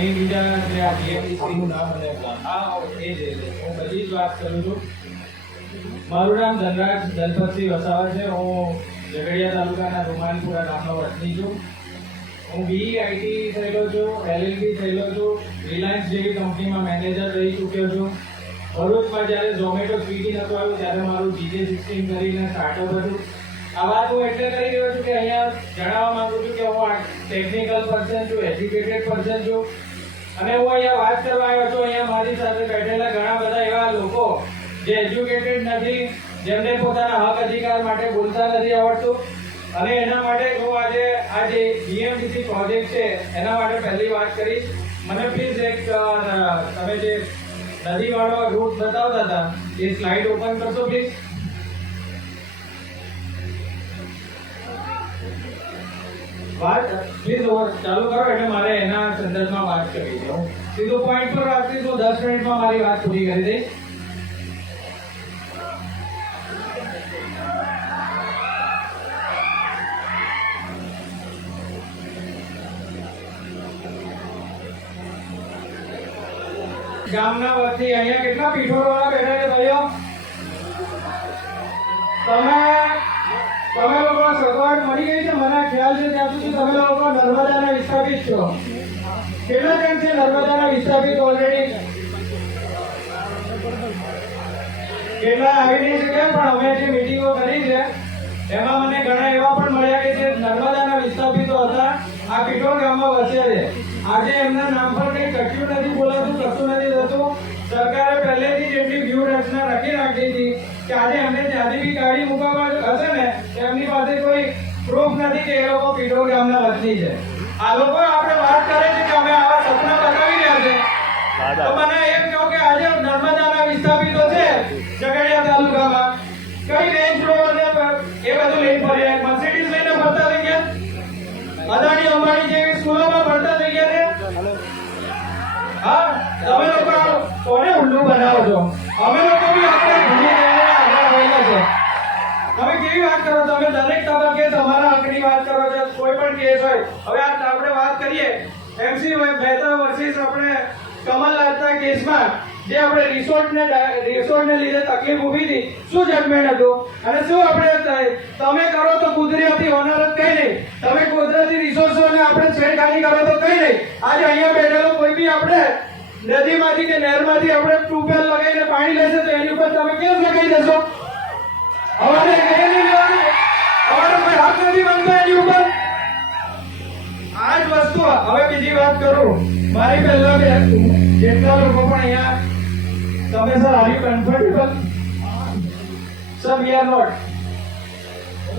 અહીં બીજા જે આ જીએમડીસીનું નામ અને હા એ જ હું બધી જ વાત કરું છું. મારું નામ ધનરાજ દલપતસિંહ વસાવા છે. હું ઝઘડિયા તાલુકાના રૂમાલપુરા ગામનો વતની છું. હું BE IT થયેલો છું, LLB થયેલો છું, રિલાયન્સ જેવી કંપનીમાં મેનેજર રહી ચૂક્યો છું. ભરૂચમાં જ્યારે ઝોમેટો સ્વીગી નહોતું આવ્યું ત્યારે મારું GJ16 કરીને સ્ટાર્ટઅપ હતું. આ વાત હું એટલે કરી રહ્યો છું કે અહીંયા જણાવવા માંગુ છું કે હું ટેકનિકલ પર્સન છું, એજ્યુકેટેડ પર્સન છું અને હું અહીંયા વાત કરવા આવ્યો છું. અહીંયા મારી સાથે બેઠેલા ઘણા બધા એવા લોકો જે એજ્યુકેટેડ નથી, જેમને પોતાના હક અધિકાર માટે બોલતા નથી આવડતું અને એના માટે હું આજે આ જે GMDC પ્રોજેક્ટ છે એના માટે પહેલી વાત કરીશ. મને પ્લીઝ એક તમે જે નદીવાળો રૂટ બતાવતા હતા એ સ્લાઇડ ઓપન કરશો પ્લીઝ. વાત પ્લીઝ ચાલુ કરો એટલે મારે એના સંદર્ભમાં વાત કરવી છે. હું સીધું પોઈન્ટ પર વાત કરીશ. હું 10 મિનિટમાં મારી વાત પૂરી કરી દઈશ. ગામના વતી અહીંયા કેટલા પીઠોળવાળા બેઠા છે ભાઈઓ? તમે લોકો સગવડ મળી ગઈ છે? મને ખ્યાલ છે ત્યાં સુધી તમે લોકો નર્મદાના વિસ્થાપિત છો. કેટલા જણ છે નર્મદાના વિસ્થાપિત ઓલરેડી? કેટલા આવી નહીં શકે પણ અમે જે મીટિંગો કરી છે એમાં મને ઘણા એવા પણ મળ્યા કે જે નર્મદાના વિસ્થાપિતો હતા, આ પીઠોળ ગામમાં વસે છે. આજે એમના નામ પર કંઈ કટ્યું નથી બોલાતું, કશું નથી થતું. સરકારે પહેલેથી જ એટલી વ્યૂહરચના રાખી હતી કે આજે એમને ત્યાંથી બી કાઢી મૂકવા હશે ને એમની પાસે કોઈ પ્રૂફ નથી કે એ લોકો પીઠોળ ગામના વતની છે. આ લોકો આપણે વાત કરે છે કે અમે આવા સપના બતાવી રહ્યા છે. તો મને એમ કહો કે આજે નર્મદાના વિસ્થાપિતો છે ઝઘડિયા તાલુકામાં કઈ રેન્જ રોવર ને એ બધું લઈને ફર્યા, મર્સિડીઝ લઈને ફરતા થઈ ગયા, અદાણી અંબાણી જેવી સ્કૂલોમાં ભણતા થઈ ગયા છે. હા, તમે લોકો કોને ઉલ્લુ બનાવો છો? અમે લોકો બી આપણે ભણી ગયેલા આગળ આવેલા છે. તમે કેવી વાત કરો? તમે દરેક તબક્કે તમારા હકની વાત કરો છો. કોઈ પણ કેસ હોય, હવે આપણે વાત કરીએ MC મહેતા વર્સિસ આપણે કમલનાથના કેસમાં જે આપણે રિસોર્ટને લીધે તકલીફ ઊભી હતી, શું જજમેન્ટ હતું અને શું આપણે તમે કરો તો કુદરતી હોનારત કઈ નહીં, તમે કુદરતી રિસોર્સોને આપણે છેડખાની કરો તો કઈ નહીં. આજે અહીંયા બેઠેલો કોઈ બી આપણે નદીમાંથી કે નહેરમાંથી આપણે ટ્યુબવેલ લગાવીને પાણી લેશે તો એની ઉપર તમે કેમ લગાવી દેશો? અમારે કઈ નહીં લેવાનું, અમારો કોઈ હક નથી બનતો એની ઉપર. આ જ વસ્તુ. હવે બીજી વાત કરું. મારી પહેલા જેટલા લોકો પણ અહીંયા તમે sir are you comfortable? Sir we are not.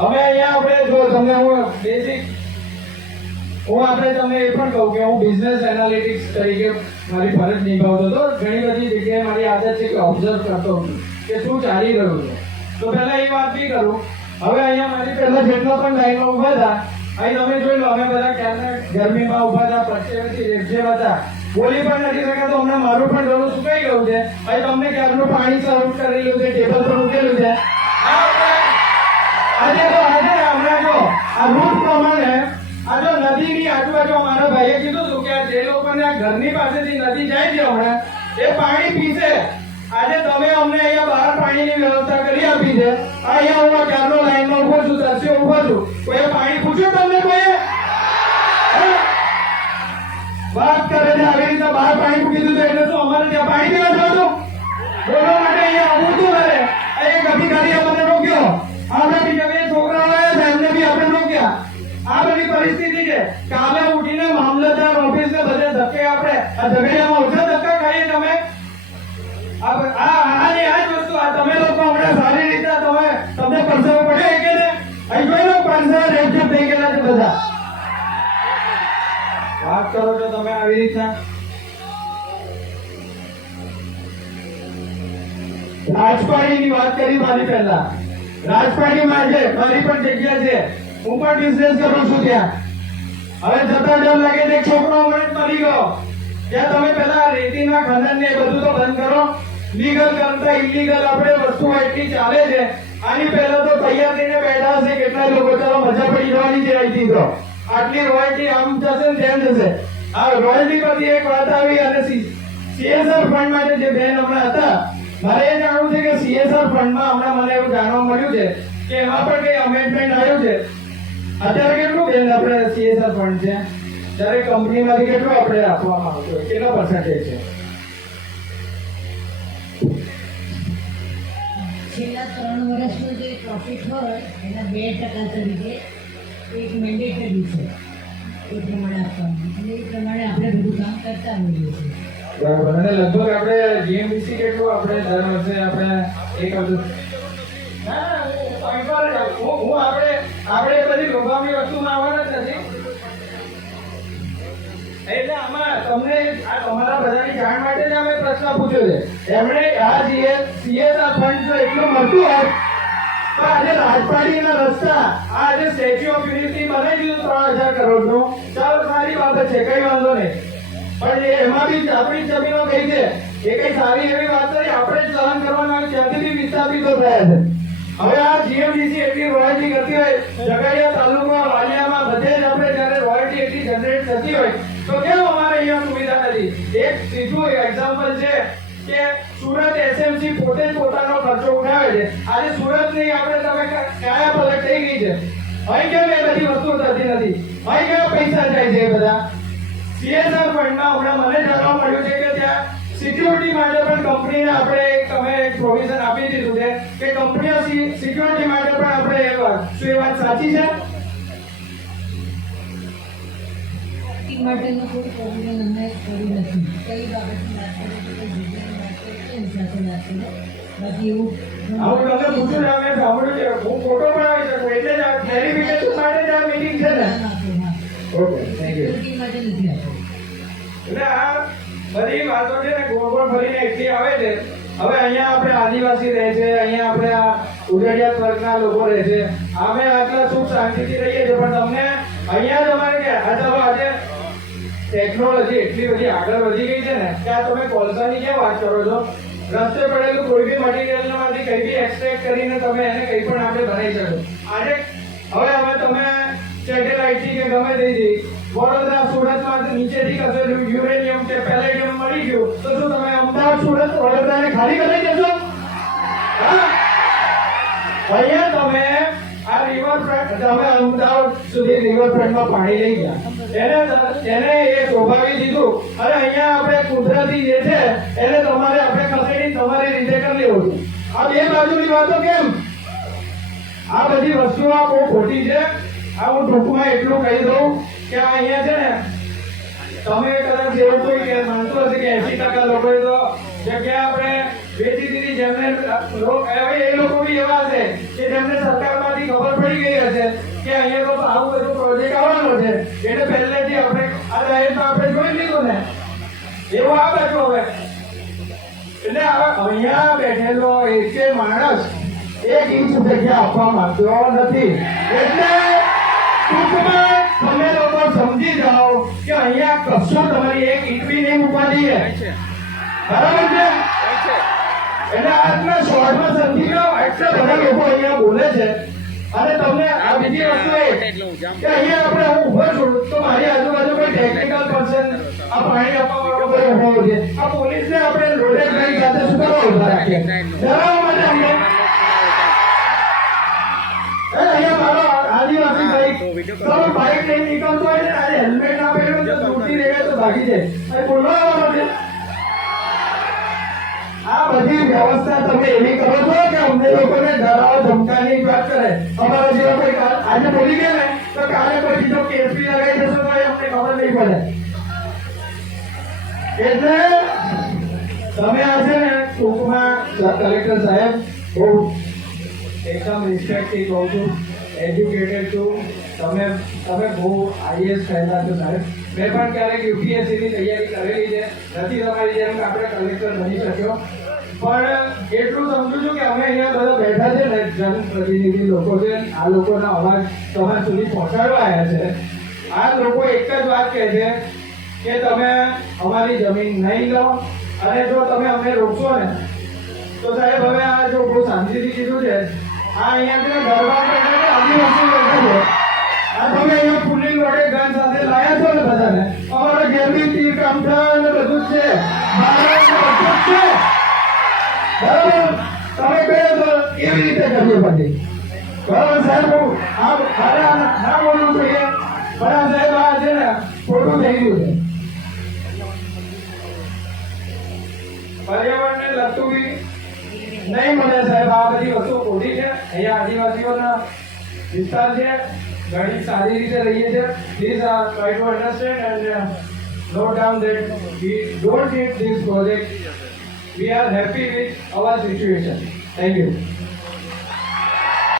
હવે અહીંયા આપણે જો તમને હું બેઝિક આપણે તમને એ પણ કહું કે હું બિઝનેસ એનાલિટિક્સ તરીકે મારી ફરજ નિભાવતો હતો. ઘણી બધી જગ્યાએ મારી આદત છે કે ઓબ્ઝર્વ કરતો હતો કે શું ચાલી રહ્યું છે. તો પહેલા એ વાત બી કરું. હવે અહીંયા મારી પહેલા જેટલા પણ લાઈનમાં ઉભા હતા અહીં તમે જોઈ લો, અમે બધા ક્યારના ગરમીમાં ઉભા હતા, પરસેવેથી રેપઝેબ હતા, બોલી પણ નથી શકાતો. હમણાં મારું પણ ગળું સુકાઈ ગયું છે. ભાઈ તમને ક્યારનું પાણી સર્વ કરેલું છે, ટેબલ પર મૂકેલું છે. આજે હમણાં જો આ રૂટ પ્રમાણે આ જો નદીની આજુબાજુ મારા ભાઈએ કીધું હતું કે જે લોકોને આ ઘરની પાસેથી નદી જાય છે હમણાં એ પાણી પીશે. આજે તમે અમને અહીંયા બહાર પાણીની વ્યવસ્થા કરી આપી છે. અહીંયા હું ક્યારનો લાઈનમાં ઉભો છું, તરસ્યો ઉભો છું. કોઈએ પાણી પૂછ્યું તમને? કોઈએ વાત કરે છે આવી રીતે બહાર પાણી મૂકી દીધું એટલે શું અમારે ત્યાં પાણી પીવા જવાનું? બોલવા માટે અહીંયા આવવું હતું મારે. એક અધિકારી અમને રોક્યો, આપણે બીજા બે છોકરાઓ આવ્યા છે એમને બી આપણે રોક્યા. આ બધી પરિસ્થિતિ છે. કાલે ઉઠીને મામલતદાર ઓફિસને બધે ધક્કે આપણે આ ઝઘડિયામાં ઓછા ધક્કા ખાઈએ તમે. આ જ વસ્તુ. આ તમે લોકો હમણાં સારી રીતે તમને પરસેવો પડે કે ને? અહીં જોઈ લો પરસેવા રેપઝેબ થઈ ગયેલા છે બધા. વાત કરો છો તમે આવી રીતના. રાજપાડીની વાત કરી મારી પહેલા. રાજપાડીમાં છે મારી પણ જગ્યા છે, હું પણ બિઝનેસ કરું છું ત્યાં. હવે જતા જમ લાગે એક છોકરો હમણાં મરી ગયો. ત્યાં તમે પેલા રેતીના ખનન ને બધું તો બંધ કરો. લીગલ કરતા ઇલીગલ આપણે વસ્તુઓ એટલી ચાલે છે. આની પહેલા તો તૈયાર થઈને બેઠા હશે કેટલાય લોકો. ચાલો મજા પડી જવાની છે અહીંથી તો. આટલી રોયલ્ટી આમ જશે ને તેમ જશે. આ રોયલ્ટી પરથી એક વાત આવી અને CSR ફંડ માટે જે બેન હમણાં હતા, મારે એ જાણવું છે કે CSR ફંડમાં હમણાં મને એવું જાણવા મળ્યું છે કે એમાં પણ કઈ અમેન્ડમેન્ટ આવ્યું છે. અત્યારે કેટલું બેન આપણે CSR ફંડ છે, જ્યારે કંપનીમાંથી કેટલું આપણે આપવામાં આવતું હોય, કેટલો પર્સન્ટેજ છે? છેલ્લા 3 વર્ષનો જે પ્રોફિટ હોય એના 2% તરીકે એક મેન્ડેટરી છે, એ પ્રમાણે આપવાનું. એટલે એ પ્રમાણે આપણે બધું કામ કરતા હોઈએ છીએ. બરાબર. અને લગભગ આપણે GMDC કેટલું આપણે દર વર્ષે આપણે એક બધું હું આપણે બધી લોભામણી વસ્તુમાં આવવાના જ નથી. એટલે આમાં તમને આ તમારા બધાની જાણ માટે જ અમે પ્રશ્ન પૂછ્યો છે. એમણે આ CSR ફંડ જો એટલું મળતું હોય તો આજે રાજપાડીના રસ્તા આજે સ્ટેચ્યુ ઓફ યુનિટી બનાવી દીધું 3000 કરોડનું. ચાલો સારી બાબત છે, કઈ વાંધો નહીં. પણ એમાં બી આપણી જમીનો કઈ છે એ કઈ સારી એવી વાત નથી. આપણે જ સહન કરવાના, ત્યાંથી બી વિસ્થાપિતો થયા છે. હવે આ GMDC એટલી રોયલ્ટી કરતી હોય, ઝઘડિયા તાલુકો વાલિયામાં બધે જ આપણે જ્યારે રોયલ્ટી એટલી જનરેટ થતી હોય તો કેમ અમારે અહીંયા સુવિધા નથી? એક સીધું એક્ઝામ્પલ છે કે સુરત SMC પોતે જ પોતાનો ખર્ચો ઉઠાવે છે. આજે સુરત નહીં આપણે તમે કયા પલટ થઈ ગઈ છે. અહીં કેમ એ બધી વસ્તુ થતી નથી? અહીં કયા પૈસા જાય છે એ બધા? CSR ફંડમાં હમણાં મને જાણવા મળ્યું છે કે ત્યાં સિક્યુરિટી માટે પણ કંપનીને આપણે તમે પ્રોવિઝન આપી દીધું છે કે કંપનીઓ સિક્યુરિટી માટે પણ આપણે શું એ વાત સાચી છે? પાર્ટી માટેનો કોઈ પ્રોબ્લેમ અમે કરી નથી. કઈ બાબતની વાત કરીએ તો કઈ જગ્યાની વાત કરીએ તો એની સાથે વાત કરીએ. બાકી એવું આવું તમને પૂછ્યું ને, અમે સાંભળ્યું છે. હું ફોટો પણ આવી શકું એટલે જ આ ક્લેરિફિકેશન માટે જ આ મીટિંગ છે ને. Okay, thank you. સિક્યુરિટી માટે નથી આપતો. એટલે આ બધી વાતો છે ને ગોળ ગોળ ફરીને એટલી આવે છે. હવે અહીંયા આપણે આદિવાસી રહે છે, અહીંયા આપણે આ ઉજળિયાત વર્ગના લોકો રહે છે, અમે આટલા સુખ શાંતિથી રહીએ છીએ, પણ તમને અહીંયા જ અમારે કે આ ચાલો આજે ટેકનોલોજી એટલી બધી આગળ વધી ગઈ છે ને કે આ તમે કોલસાની ક્યાં વાત કરો છો? રસ્તે પડેલું કોઈ બી મટીરિયલમાંથી કઈ બી એક્સટ્રેક્ટ કરીને તમે એને કઈ પણ આપણે બનાવી શકો. આજે હવે તમે સેટેલાઇટ થી કે ગમે તેથી વડોદરા સુરતમાં નીચેથી કશે યુરેનિયમ કે પેલેડિયમ મળી ગયું તો શું તમે અમદાવાદ સુરત વડોદરાને ખાલી કરી દેશો? અહીંયા તમે આ રિવરફ્રન્ટ તમે અમદાવાદ સુધી રિવરફ્રન્ટમાં પાણી લઈ ગયા, એને એ શોભાવી દીધું અને અહીંયા આપણે કુદરતી જે છે એને તમારે આપણે ખસેડી તમારી રીતે કરી લેવું. આ બે બાજુની વાતો કેમ? આ બધી વસ્તુઓ બહુ ખોટી છે. આ હું ટૂંકમાં એટલું કહી દઉં કે આ અહીંયા છે ને તમે કદાચ એવું કોઈ કે માનતું હશે કે 80% લોકોએ તો જગ્યા આપણે વેચી દીધી, જેમને એ લોકો બી એવા હશે કે જેમને સરકારમાંથી ખબર પડી ગઈ હશે કે અહીંયા તો આવું બધું પ્રોજેક્ટ આવવાનો છે એટલે પહેલેથી આપણે આ જાહેરમાં આપણે જોઈ લીધું ને એવું આ બાજુ. હવે એટલે અહીંયા બેઠેલો એક માણસ એક ઇંચ જગ્યા આપવા માંગતો નથી. એટલે ટૂંકમાં તમે લોકો સમજી જાઓ કે અહીંયા કશું તમારી એક ઈંટ બી નહીં મૂકવાની છે. બરાબર છે? એટલે આજના શોર્ટમાં સમજી લો. એટલા બધા લોકો અહીંયા બોલે છે અને તમને આ બીજી વસ્તુ એ કે અહીંયા આપણે હું ઉભો છું તો મારી આજુબાજુ કોઈ ટેકનિકલ પર્સન આ પાણી આપવા વાળો કોઈ ઉભો છે. આ પોલીસને આપણે લોડેડ ગાડી સાથે શું કરવા ઉભા રાખીએ? ડરાવવા માટે અમને અહીંયા મારો આદિવાસી બાઈક લઈને નીકળતો હોય ને આજે હેલ્મેટ ના પહેર્યું તો દૂરથી દેખાય તો ભાગી જાય. બોલવા માટે આ બધી વ્યવસ્થા તમે એવી કરો છો કે અમને લોકોને ડરાવા ધમકાની વાત કરે. અમારા જેવા કોઈ આજે બોલી ગયા ને તો કાલે કોઈ બીજો કેસ બી લગાવી દેશો તો અમને ખબર નહીં પડે. એટલે તમે આ છે ને ટૂંકમાં કલેક્ટર સાહેબ બહુ એકદમ રિસ્પેક્ટથી કહું છું, એજ્યુકેટેડ છું, તમે બહુ IAS કહેતા છો સાહેબ. મેં પણ ક્યારેક UPSCની તૈયારી કરેલી છે, નથી તમારી જેમ કે આપણે કલેક્ટર બની શક્યો, પણ એટલું સમજુ છું કે અમે અહીંયા બધા બેઠા છે ને જનપ્રતિનિધિ લોકો છે, આ લોકોના અવાજ તમારા સુધી પહોંચાડવા આવ્યા છે. આ લોકો એક જ વાત કહે છે કે તમે અમારી જમીન નહીં લો અને જો તમે અમને રોકશો ને તો સાહેબ હવે આ જો બહુ શાંતિથી કીધું છે આ અહીંયા ગરબા આદિવાસી લોકો છે. આ તમે અહીંયા પુલિંગ વડે ગન સાથે લાયા છો ને બધાને અમારા ઘેર અમથાણ ને બધું જ છે બાળક ને બધું જ છે બરાબર તમે કહે તો એવી રીતે કરીએ પછી બરાબર સાહેબ હું આ ના બોલવું જોઈએ પણ આ સાહેબ આ છે ને ખોટું થઈ ગયું છે પર્યાવરણને લગતું બી નહીં મળે સાહેબ આ બધી વસ્તુ ખોટી છે અહીંયા આદિવાસીઓના વિસ્તાર છે ઘણી સારી રીતે રહીએ છીએ please try to understand and note down that we don't need this project we are happy with our situation thank you